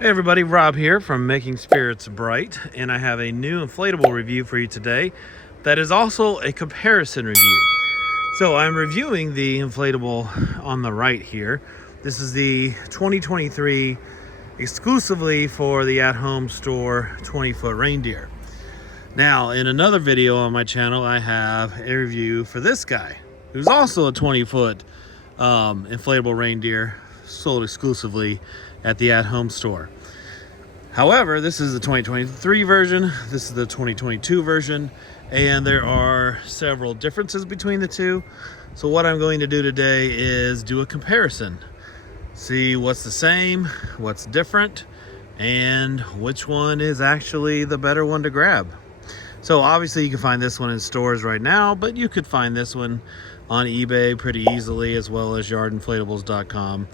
Hey everybody, Rob here from Making Spirits Bright, and I have a new inflatable review for you today that is also a comparison review. So I'm reviewing the inflatable on the right here. This is the 2023 exclusively for the at-home store 20-foot reindeer. Now, in another video on my channel, I have a review for this guy, who's also a 20-foot inflatable reindeer sold exclusively at the at-home store. However, this is the 2023 version, this is the 2022 version, and there are several differences between the two. So what I'm going to do today is do a comparison. See what's the same, what's different, and which one is actually the better one to grab. So obviously you can find this one in stores right now, but you could find this one on eBay pretty easily, as well as yardinflatables.com.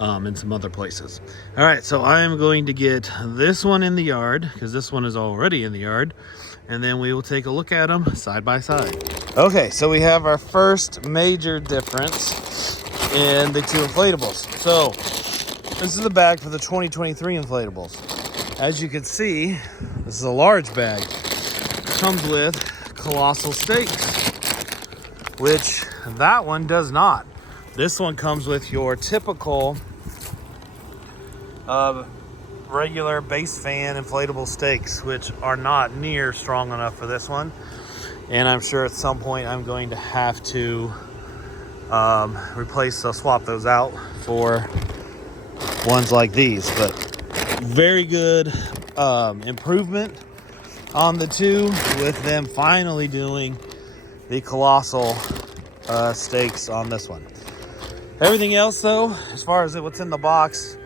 And some other places. All right, so I am going to get this one in the yard because this one is already in the yard, and then we will take a look at them side by side. Okay, so we have our first major difference in the two inflatables. So this is the bag for the 2023 inflatables. As you can see, this is a large bag. It comes with colossal stakes, which that one does not. This one comes with your typical regular base fan inflatable stakes, which are not near strong enough for this one. And I'm sure at some point I'm going to have to swap those out for ones like these. But very good improvement on the two, with them finally doing the colossal stakes on this one. Everything else though, as far as what's in the box,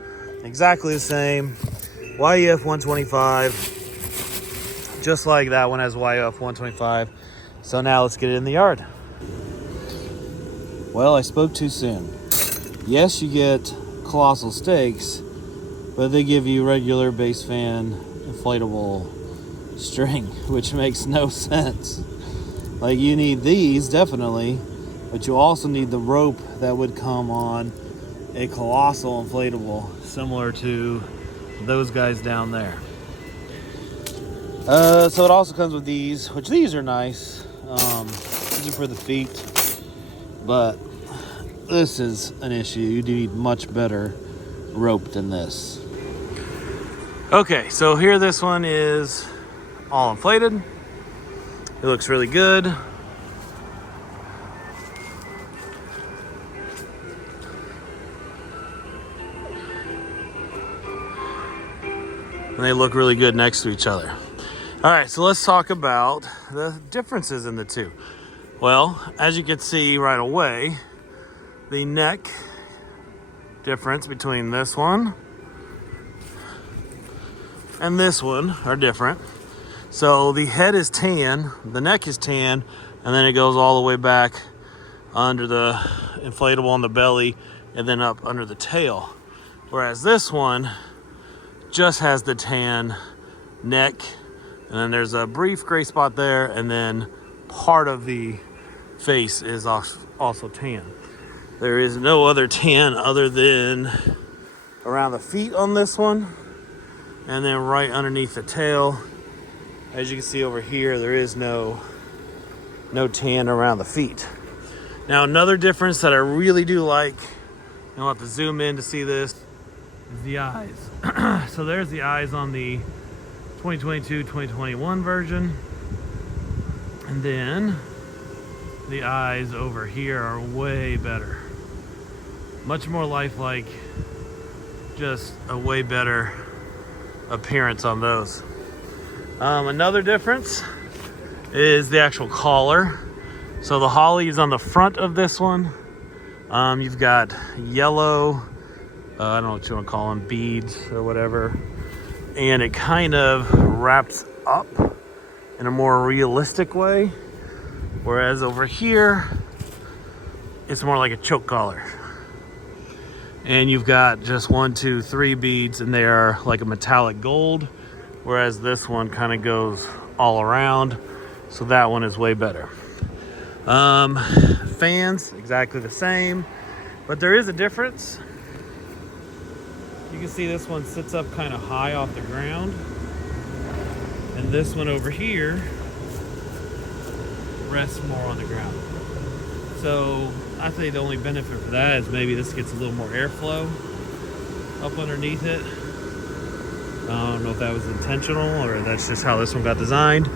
exactly the same. YEF 125, just like that one has YEF 125. So now let's get it in the yard. Well, I spoke too soon. Yes, you get colossal stakes, but they give you regular base fan inflatable string, which makes no sense. Like, you need these definitely, but you also need the rope that would come on a colossal inflatable, similar to those guys down there. So it also comes with these, which these are nice. These are for the feet, but this is an issue. You need much better rope than this. Okay, so here this one is all inflated. It looks really good. And they look really good next to each other. All right, so let's talk about the differences in the two. Well, as you can see right away, the neck difference between this one and this one are different. So the head is tan, the neck is tan, and then it goes all the way back under the inflatable on the belly and then up under the tail. Whereas this one just has the tan neck, and then there's a brief gray spot there, and then part of the face is also tan. There is no other tan other than around the feet on this one, and then right underneath the tail. As you can see over here, there is no tan around the feet. Now, another difference that I really do like, you'll have to zoom in to see this, is the eyes. So there's the eyes on the 2022-2021 version, and then the eyes over here are way better, much more lifelike, just a way better appearance on those. Another difference is the actual collar. So the holly is on the front of this one. You've got yellow, I don't know what you want to call them, beads or whatever, and it kind of wraps up in a more realistic way, whereas over here it's more like a choke collar, and you've got just 1, 2, 3 beads, and they are like a metallic gold, whereas this one kind of goes all around, so that one is way better. Fans exactly the same, but there is a difference. You can see this one sits up kind of high off the ground, and this one over here rests more on the ground. So I think the only benefit for that is maybe this gets a little more airflow up underneath it. I don't know if that was intentional or that's just how this one got designed.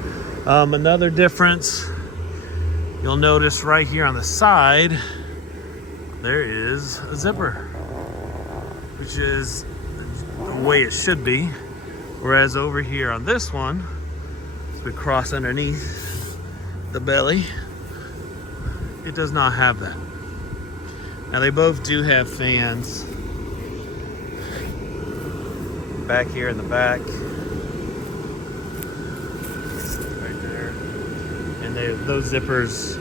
Another difference, you'll notice right here on the side, there is a zipper, which is the way it should be. Whereas over here on this one, as we cross underneath the belly, it does not have that. Now they both do have fans back here in the back, right there, and those zippers,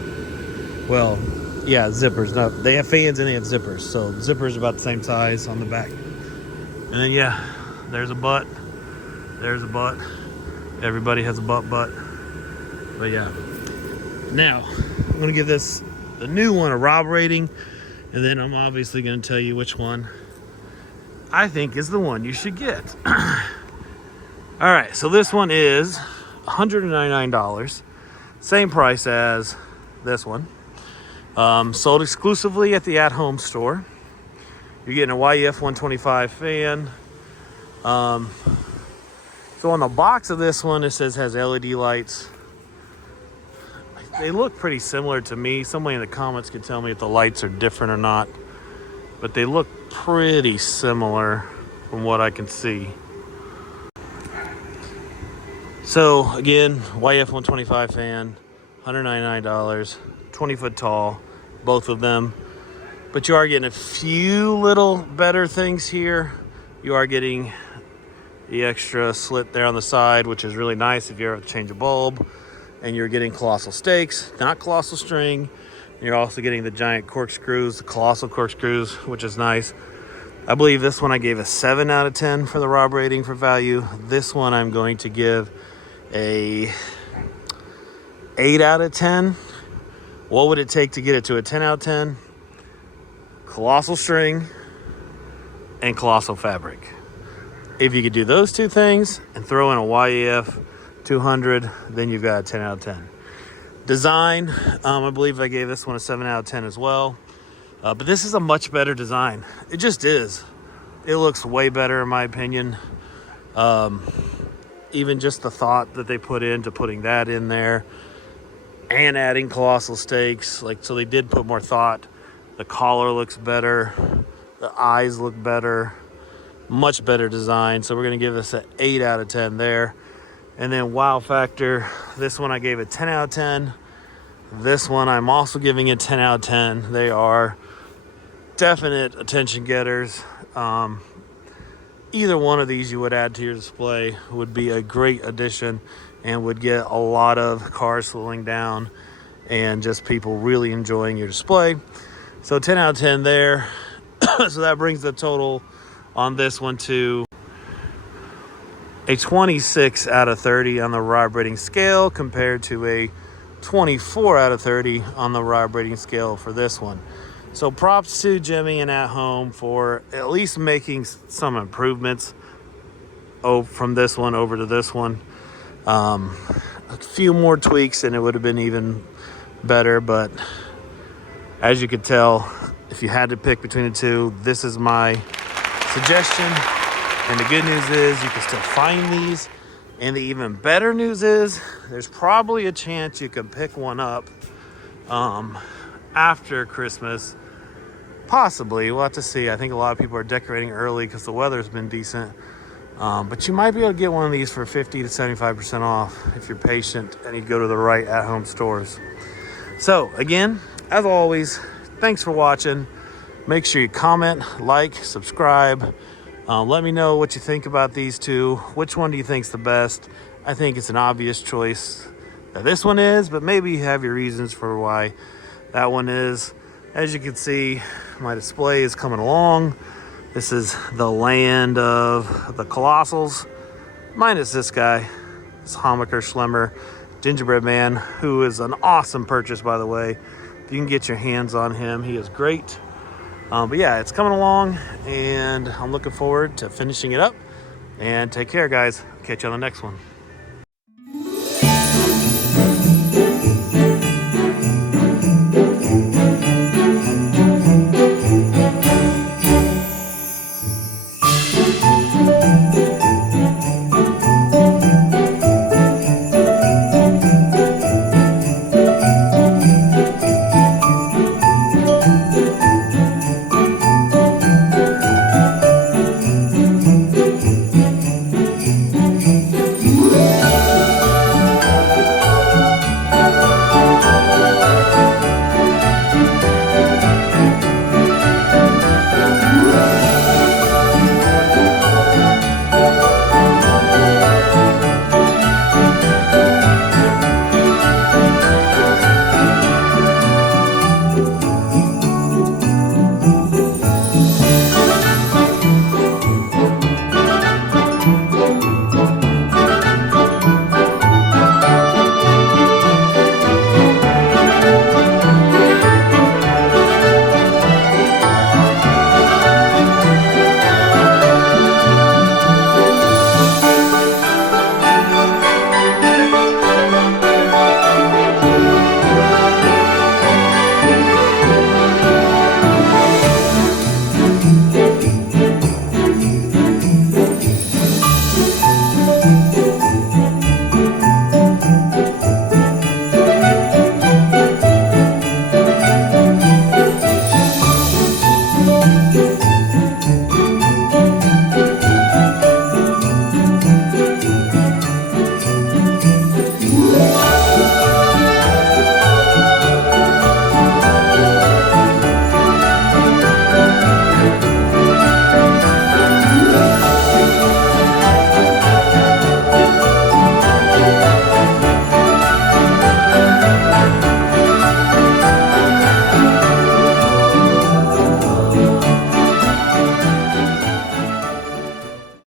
well, yeah, zippers. No, they have fans and they have zippers. So zippers about the same size on the back, and then yeah, there's a butt. There's a butt. Everybody has a butt. But yeah. Now I'm gonna give this, the new one, a Rob rating, and then I'm obviously gonna tell you which one I think is the one you should get. All right, so this one is $199, same price as this one. Sold exclusively at the at-home store. You're getting a YEF 125 fan. So on the box of this one, it says has LED lights. They look pretty similar to me. Somebody in the comments can tell me if the lights are different or not, but they look pretty similar from what I can see. So again, YF 125 fan, $199, 20 foot tall, both of them. But you are getting a few little better things here. You are getting the extra slit there on the side, which is really nice if you ever have to change a bulb. And you're getting colossal stakes, not colossal string. You're also getting the giant corkscrews, the colossal corkscrews, which is nice. I believe this one I gave a 7 out of 10 for the Rob rating for value. This one I'm going to give a 8 out of 10. What would it take to get it to a 10 out of 10? Colossal string and colossal fabric. If you could do those two things and throw in a YEF 200, then you've got a 10 out of 10. Design, I believe I gave this one a 7 out of 10 as well. But this is a much better design. It just is. It looks way better in my opinion. Even just the thought that they put into putting that in there and adding colossal stakes. So they did put more thought. The collar looks better. The eyes look better. Much better design. So we're going to give this an 8 out of 10 there. And then wow factor, this one I gave a 10 out of 10. This one I'm also giving a 10 out of 10. They are definite attention getters. Either one of these you would add to your display would be a great addition and would get a lot of cars slowing down and just people really enjoying your display. So 10 out of 10 there. So that brings the total on this one to a 26 out of 30 on the Rob rating scale compared to a 24 out of 30 on the Rob rating scale for this one. So props to Gemmy and At Home for at least making some improvements from this one over to this one. A few more tweaks and it would have been even better, but as you could tell, if you had to pick between the two, this is my suggestion. And the good news is you can still find these. And the even better news is there's probably a chance you can pick one up after Christmas. Possibly. We'll have to see. I think a lot of people are decorating early because the weather's been decent. But you might be able to get one of these for 50 to 75% off if you're patient and you go to the right at-home stores. So again, as always, thanks for watching. Make sure you comment, like, subscribe. Let me know what you think about these two. Which one do you think is the best? I think it's an obvious choice that this one is, but maybe you have your reasons for why that one is. As you can see, my display is coming along. This is the land of the colossals, minus this guy, this Hammacher Schlemmer gingerbread man, who is an awesome purchase, by the way. If you can get your hands on him, he is great. But yeah, it's coming along, and I'm looking forward to finishing it up. And take care, guys. Catch you on the next one.